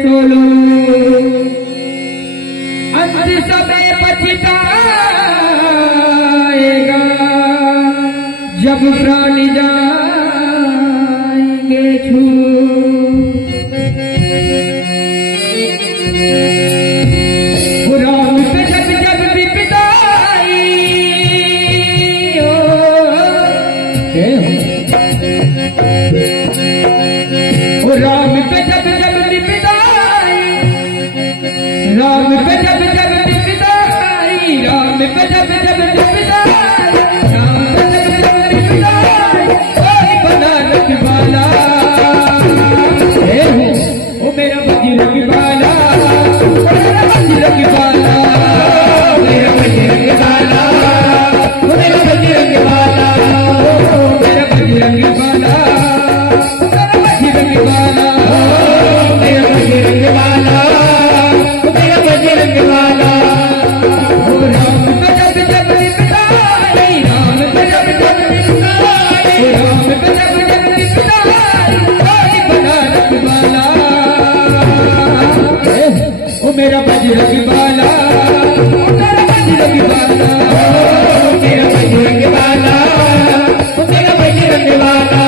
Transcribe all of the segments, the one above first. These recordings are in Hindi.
सोलू अंत समय पछताएगा जब प्राण जाएंगे छू। राम पे जब जब विपदा आई राम पे जब जब विपदा आई राम पे जब जब विपदा आई राम पे जब जब विपदा आई राम पे जब जब विपदा आई कोई बना रखवाला ओ मेरा बजरंग बाला मेरा बजरंग बाला मेरा बजरंग बाला मेरा बजरंग बाला मेरा बजरंग बाला मेरा बजरंग बाला मेरा बजरंग बाला राम पे जब जब विपदा आई राम पे जब जब विपदा आई राम पे जब जब विपदा आई कोई बना रखवाला ओ मेरा बजरंग बाला मेरा बजरंग बाला मेरा बजरंग बाला मेरा बजरंग बाला।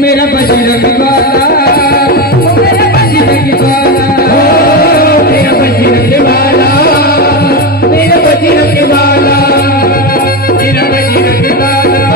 मेरा बजरंग बाला मेरा बजरंग बाला मेरा बजरंग बाला मेरा बजरंग बाला मेरा बजरंग बाला।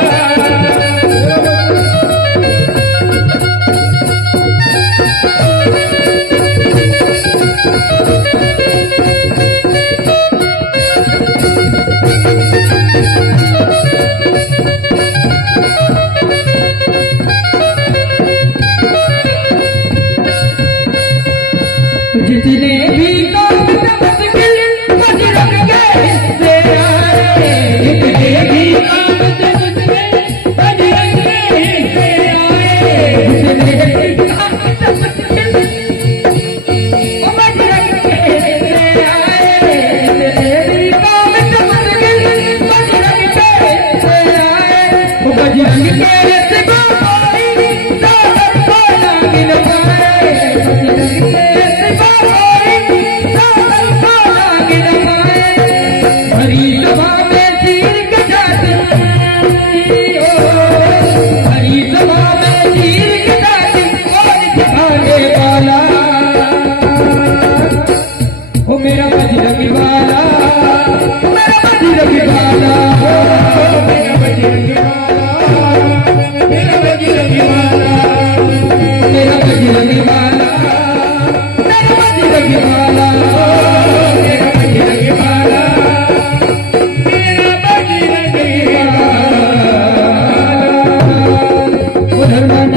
धर्म